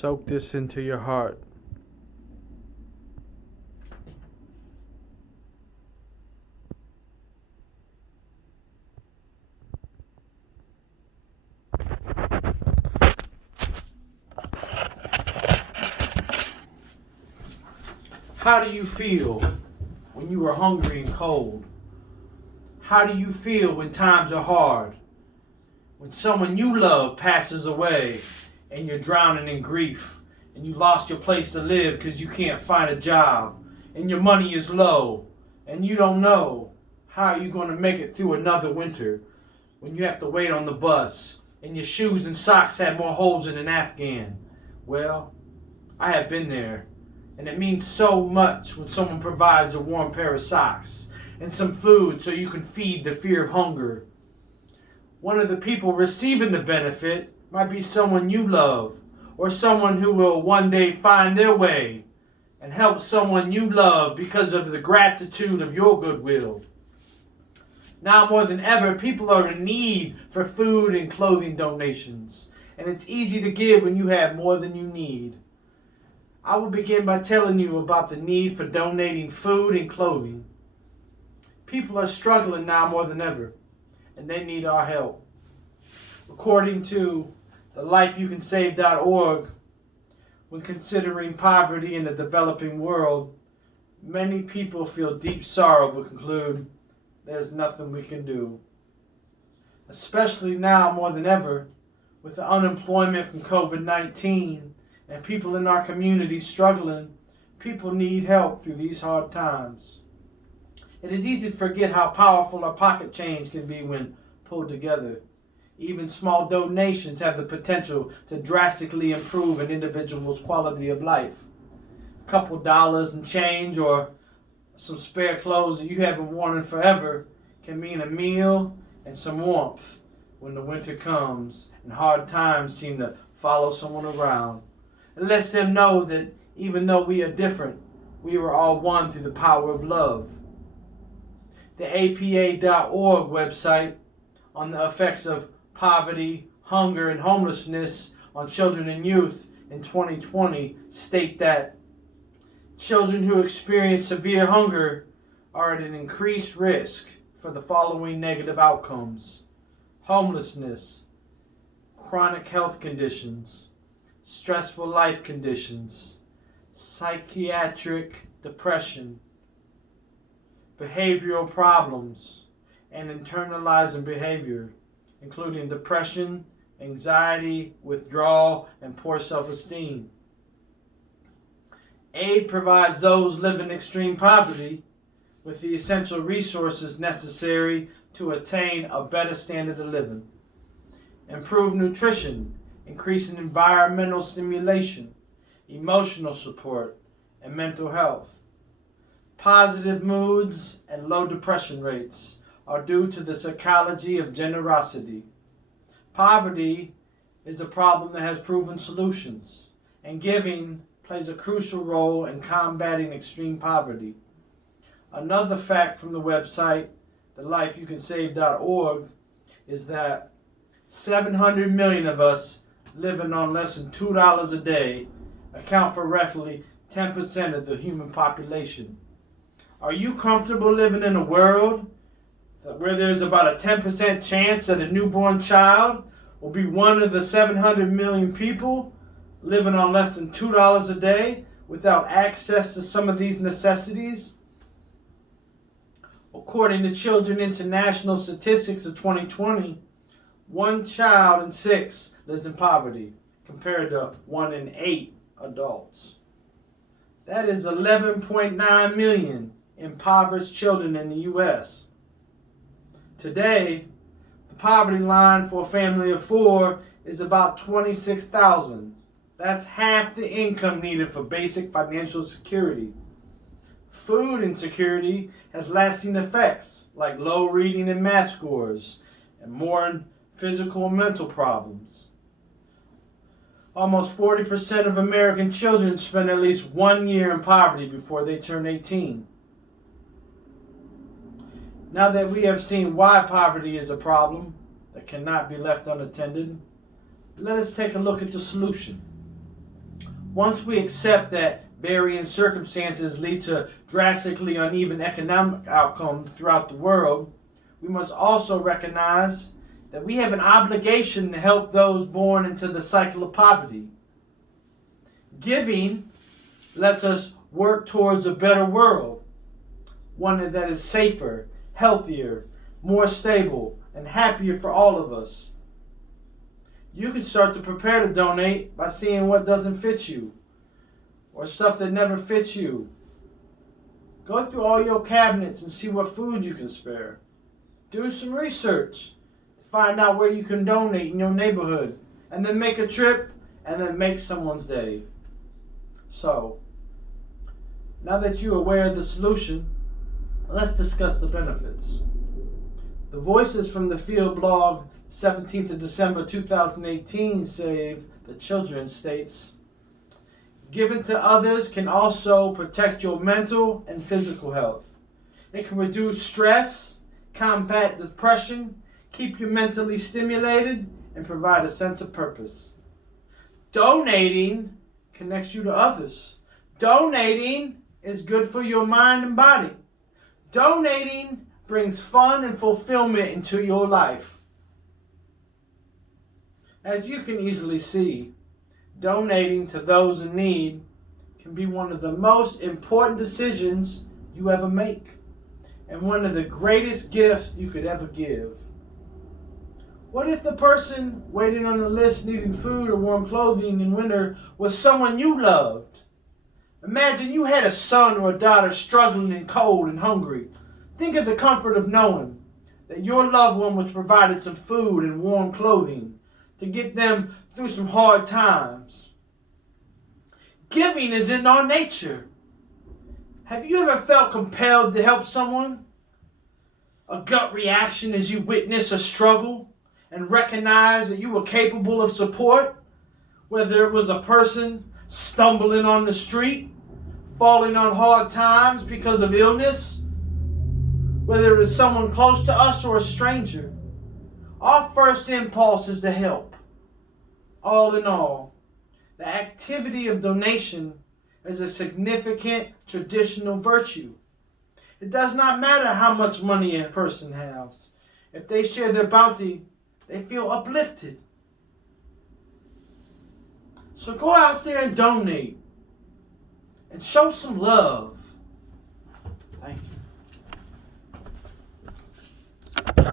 Soak this into your heart. How do you feel when you are hungry and cold? How do you feel when times are hard? When someone you love passes away and you're drowning in grief and you lost your place to live because you can't find a job and your money is low and you don't know how you're going to make it through another winter when you have to wait on the bus and your shoes and socks have more holes in an Afghan. Well, I have been there, and it means so much when someone provides a warm pair of socks and some food so you can feed the fear of hunger. One of the people receiving the benefit might be someone you love, or someone who will one day find their way and help someone you love because of the gratitude of your goodwill. Now more than ever, people are in need for food and clothing donations, and it's easy to give when you have more than you need. I will begin by telling you about the need for donating food and clothing. People are struggling now more than ever, and they need our help. According to the lifeyoucansave.org, when considering poverty in the developing world, many people feel deep sorrow but conclude there's nothing we can do. Especially now more than ever, with the unemployment from COVID-19 and people in our community struggling, people need help through these hard times. It is easy to forget how powerful our pocket change can be when pulled together. Even small donations have the potential to drastically improve an individual's quality of life. A couple dollars and change or some spare clothes that you haven't worn in forever can mean a meal and some warmth when the winter comes and hard times seem to follow someone around. It lets them know that even though we are different, we are all one through the power of love. The APA.org website on the effects of poverty, hunger, and homelessness on children and youth in 2020 state that children who experience severe hunger are at an increased risk for the following negative outcomes: homelessness, chronic health conditions, stressful life conditions, psychiatric depression, behavioral problems, and internalizing behavior, including depression, anxiety, withdrawal, and poor self-esteem. Aid provides those living in extreme poverty with the essential resources necessary to attain a better standard of living. Improved nutrition, increasing environmental stimulation, emotional support, and mental health. Positive moods and low depression rates are due to the psychology of generosity. Poverty is a problem that has proven solutions, and giving plays a crucial role in combating extreme poverty. Another fact from the website, thelifeyoucansave.org, is that 700 million of us living on less than $2 a day account for roughly 10% of the human population. Are you comfortable living in a world where there's about a 10% chance that a newborn child will be one of the 700 million people living on less than $2 a day without access to some of these necessities? According to Children International statistics of 2020, 1 child in 6 lives in poverty compared to 1 in 8 adults. That is 11.9 million impoverished children in the U.S. Today, the poverty line for a family of 4 is about $26,000. That's half the income needed for basic financial security. Food insecurity has lasting effects like low reading and math scores and more physical and mental problems. Almost 40% of American children spend at least 1 year in poverty before they turn 18. Now that we have seen why poverty is a problem that cannot be left unattended, let us take a look at the solution. Once we accept that varying circumstances lead to drastically uneven economic outcomes throughout the world, we must also recognize that we have an obligation to help those born into the cycle of poverty. Giving lets us work towards a better world, one that is safer, healthier, more stable, and happier for all of us. You can start to prepare to donate by seeing what doesn't fit you or stuff that never fits you. Go through all your cabinets and see what food you can spare. Do some research to find out where you can donate in your neighborhood, and then make a trip and then make someone's day. So, now that you're aware of the solution, let's discuss the benefits. The Voices from the Field blog, 17th of December 2018, Save the Children, states, giving to others can also protect your mental and physical health. It can reduce stress, combat depression, keep you mentally stimulated, and provide a sense of purpose. Donating connects you to others. Donating is good for your mind and body. Donating brings fun and fulfillment into your life. As you can easily see, donating to those in need can be one of the most important decisions you ever make, and one of the greatest gifts you could ever give. What if the person waiting on the list needing food or warm clothing in winter was someone you loved? Imagine you had a son or a daughter struggling and cold and hungry. Think of the comfort of knowing that your loved one was provided some food and warm clothing to get them through some hard times. Giving is in our nature. Have you ever felt compelled to help someone? A gut reaction as you witness a struggle and recognize that you were capable of support, whether it was a person stumbling on the street, falling on hard times because of illness, whether it is someone close to us or a stranger. Our first impulse is to help. All in all, the activity of donation is a significant traditional virtue. It does not matter how much money a person has. If they share their bounty, they feel uplifted. So go out there and donate and show some love. Thank you.